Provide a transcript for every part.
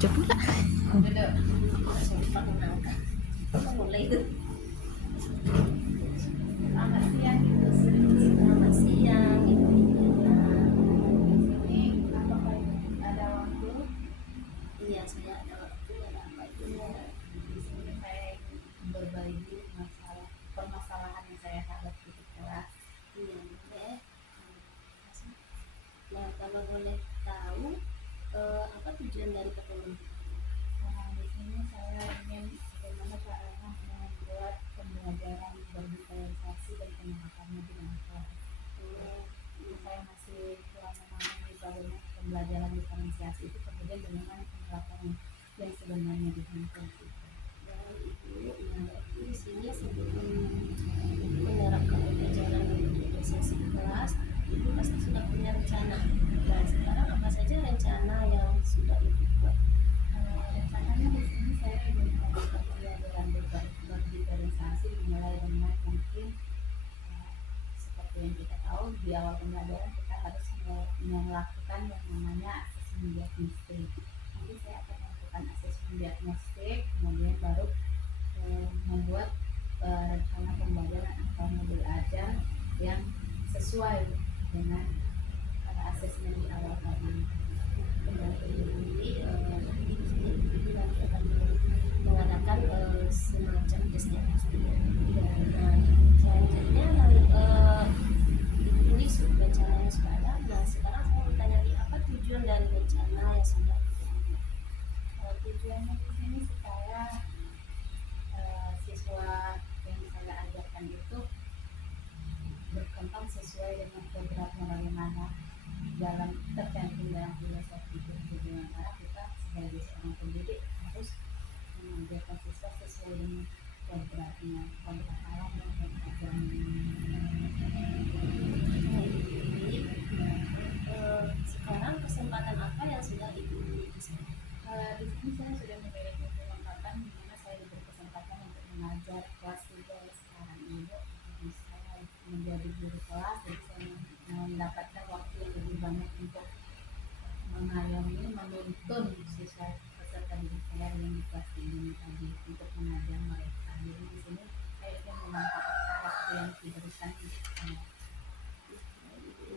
lucu pula. Duduk. Sumpah menangkap. Mulai itu. Selamat siang gitu. Selamat siang Ibu Indira. Di sini apakah ada waktu? Iya, saya ada waktu. Ada apa itu? Di sini saya ingin berbagi masalah permasalahan yang saya hadapi di kelas. Iya, boleh. Nah, kalau boleh tahu apa tujuan dari ketemu? Nah, di sini saya ingin bagaimana caranya membuat pembelajaran berdiferensiasi dan penerapannya dengan kelas. Saya masih kurang memahami bagaimana pembelajaran diferensiasi itu, kemudian bagaimana penerapannya yang sebenarnya di kelas itu. Dan Ibu, di sini sebelum menerapkan pembelajaran diferensiasi kelas, Ibu pasti sudah punya rencana. Dan sekarang apa saja rencana yang sudah Ibu buat? Rencananya di sini saya ingin melakukan pembelajaran berdiferensiasi dimulai dengan mungkin seperti yang kita tahu di awal pembelajaran kita harus melakukan yang namanya asesmen diagnostik. Nanti saya akan melakukan asesmen diagnostik, kemudian baru membuat rencana pembelajaran atau modul ajar yang sesuai dengan asesmen di awal tadi. Jadi nanti akan mengadakan semacam tes diagnostik. Nah, selanjutnya ini rencananya sudah ada. Nah, sekarang saya mau tanya lagi, apa tujuan dari rencana yang sudah dibuat? Tujuannya di sini supaya siswa yang saya ajarkan itu berkembang sesuai dengan programnya bagaimana dalam tercantum dalam filosofi itu. Bagaimana kita sebagai seorang pendidik harus mengajarkan siswa sesuai dengan programnya, program alam dan program agama. Sekarang kesempatan apa yang sudah Ibu miliki? Di sini saya sudah memiliki kesempatan di mana saya diberi kesempatan untuk mengajar kelas 3 sekarang ini. Saya menjadi guru kelas, jadi saya mendapatkan waktu yang lebih banyak untuk mengayomi, menuntun siswa peserta didik saya yang di kelas ini tadi untuk mengajar mereka. Jadi di sini saya ingin memanfaatkan waktu yang diberikan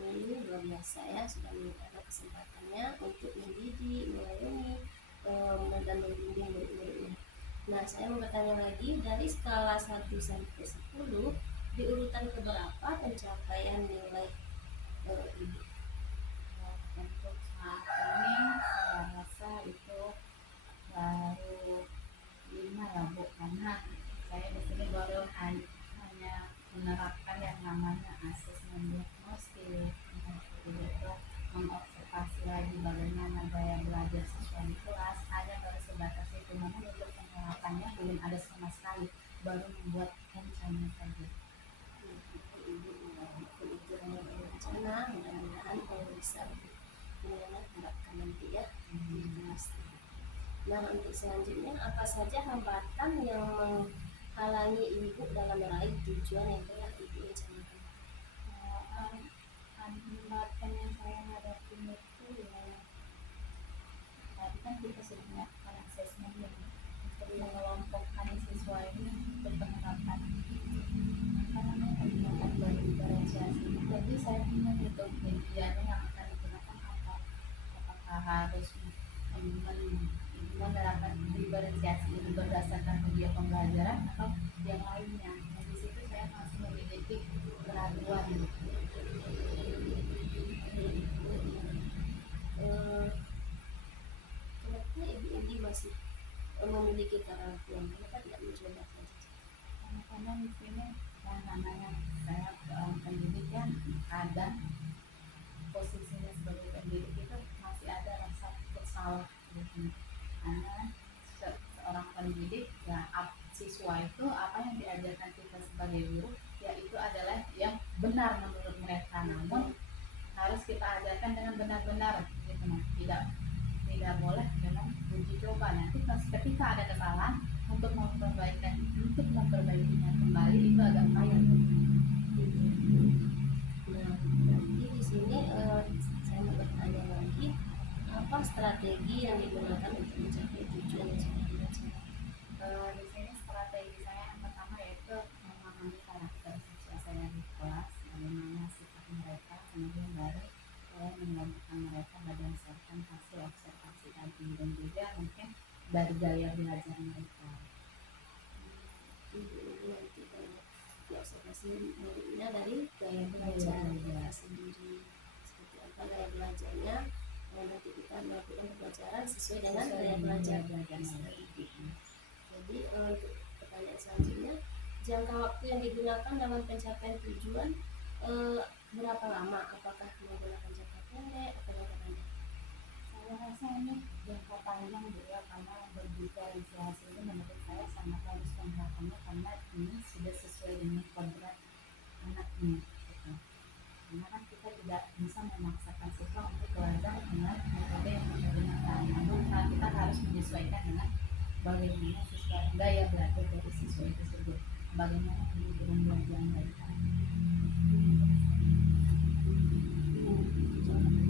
ini luar biasa ya, sudah ada kesempatannya untuk mendidik, mengayomi dan membimbing murid-muridnya. Nah, saya mau bertanya lagi, dari skala 1 sampai 10 di urutan keberapa pencapaian nilai Ibu? Untuk saat ini saya rasa itu baru 5 ya Bu, karena saya di sini baru hanya menerapkan yang namanya asesmen diagnostik, itu mengobservasi lagi bagaimana gaya belajar siswa di kelas, hanya baru sebatas itu. Namun untuk penerapannya belum ada sama sekali, baru membuat rencana saja. Ibu rencana, mudah-mudahan kalau bisa harapkan nanti ya. Nah, untuk selanjutnya apa saja hambatan yang menghalangi Ibu dalam meraih tujuan yang telah Ibu rencanakan? Hambatan yang saya hadapi itu ya, tadi kan kita sudah melakukan asesmen untuk mengelompokkan siswa ini untuk penerapan penerapan berdiferensiasi. Jadi saya ingin untuk medianya yang akan digunakan apa? Apakah harus menerapkan diferensiasi ini berdasarkan media pembelajaran atau yang lainnya? Nah, di situ saya masih memiliki keraguan. Kenapa Ibu ini masih memiliki keraguan? Kenapa tidak mencoba saja? Karena di sini yang namanya saya seorang pendidik kan, kadang posisinya sebagai pendidik itu masih ada rasa bersalah gitu. Karena seorang pendidik ya, siswa itu apa yang diajarkan kita sebagai guru ya itu adalah yang benar menurut mereka, namun harus kita ajarkan dengan benar-benar gitu. Tidak boleh dengan uji coba. Nanti ketika ada kesalahan untuk memperbaikinya kembali itu agak payah. Nah, jadi di sini saya mau bertanya lagi, apa strategi yang digunakan untuk mungkin dari gaya belajar mereka. Nanti kalau observasi muridnya dari gaya belajar mereka sendiri, seperti apa gaya belajarnya, nanti kita melakukan pembelajaran sesuai dengan gaya belajar sendiri. Jadi untuk pertanyaan selanjutnya, jangka waktu yang digunakan dalam pencapaian tujuan berapa lama? Apakah menggunakan jangka pendek atau jangka panjang? Saya rasa ini jangka panjang juga, karena berdigitalisasi ini menurut saya sangat harus penerapannya, karena ini sudah sesuai dengan kodrat anaknya gitu. Karena kan kita tidak bisa memaksakan siswa untuk belajar dengan metode yang kita gunakan, namun kita harus menyesuaikan dengan bagaimana siswa, gaya belajar dari siswa itu tersebut, bagaimana kurikulum belajar mereka.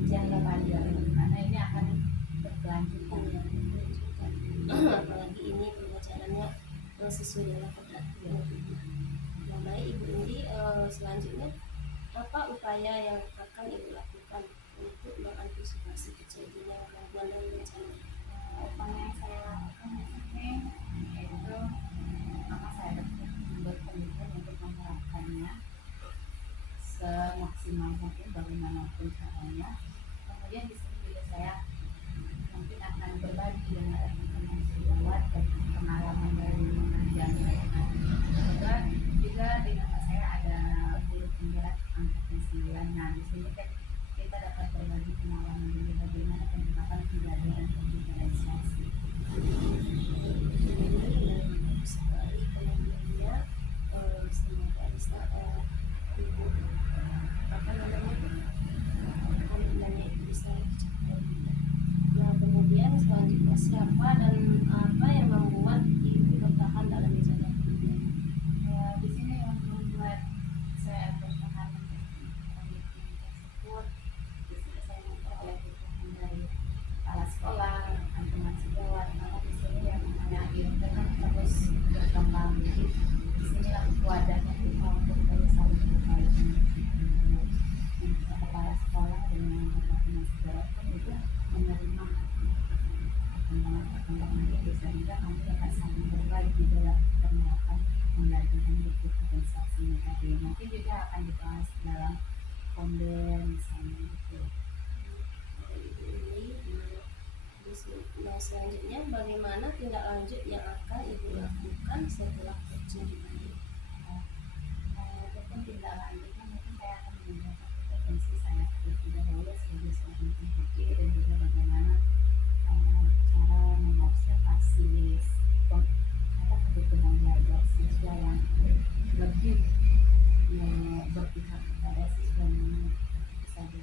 Jangka panjang, karena ini akan berkelanjutan. Apalagi ini pembelajarannya sesuai dengan kodrat. Nah, baik Ibu Indi, selanjutnya apa upaya yang akan Ibu lakukan untuk mengantisipasi kejadian gangguan dan bencana? Upaya yang saya lakukan ini yaitu pertama saya membuat komitmen untuk menerapkannya semaksimal mungkin bagaimanapun caranya. Kemudian di sini juga saya mungkin akan berbagi dengan teman-teman sejawat dan pengalaman dari mengajar mereka. Juga di mata saya ada guru penggerak angkatan 9. Nah, di sini kan kita dapat berbagi pengalaman juga bagaimana penerapan pembelajaran digitalisasi. Sekali kemudiannya semoga bisa Ibu komitmennya itu bisa dicapai. Nah, kemudian selanjutnya siapa dan apa yang membuat Ibu bertahan dalam menjaga pendidikan? Di sini yang membuat saya bertahan untuk komitmen tersebut, di sini saya memperoleh dukungan dari kepala sekolah, teman-teman sejawat. Karena di sini yang namanya IMT kan terus berkembang, jadi di sinilah wadahnya kita untuk terus saling berbagi. Kepala sekolah dengan teman-teman sejawat pun juga menerima perkembangan itu, sehingga kami dapat saling berbagi dalam penerapan pembelajaran digitalisasi tadi. Mungkin juga akan dibahas dalam konten misalnya gitu. Nah, selanjutnya bagaimana tindak lanjut yang akan Ibu lakukan setelah coaching ini? Mungkin tindak lanjutnya mungkin saya akan meningkatkan kompetensi saya terlebih dahulu sebagai seorang pendidik, dan juga bagaimana cara mengobservasi kebutuhan belajar siswa yang lebih berpihak kepada siswa yang saja.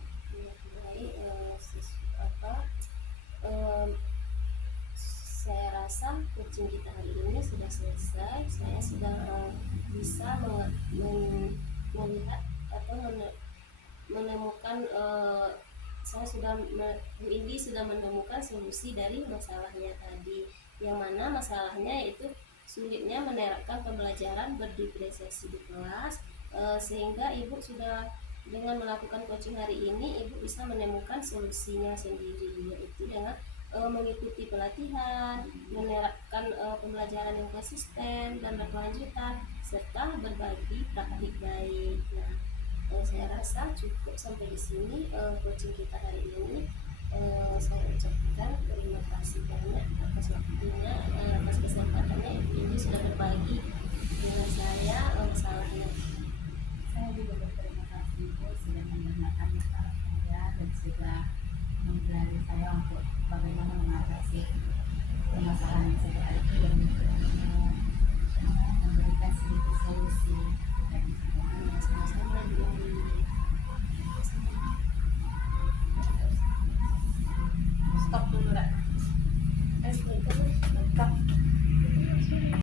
Saya rasa coaching kita hari ini sudah selesai. Saya sudah bisa melihat atau menemukan saya sudah Bu Indi sudah menemukan solusi dari masalahnya tadi, yang mana masalahnya yaitu sulitnya menerapkan pembelajaran berdiferensiasi di kelas, sehingga Ibu sudah dengan melakukan coaching hari ini Ibu bisa menemukan solusinya sendiri, yaitu dengan mengikuti pelatihan, menerapkan pembelajaran yang konsisten dan berkelanjutan, serta berbagi praktik baik. Nah, saya rasa cukup sampai di sini coaching kita hari ini. Saya ucapkan terima kasih banyak atas waktunya, atas kesempatannya. Ini sudah berbagi dengan saya masalahnya. Saya juga berterima kasih Bu sudah mendengarkan masalah saya dan sudah mengajari saya untuk bagaimana mengatasi permasalahan yang saya hadapi dan memberikan sedikit solusi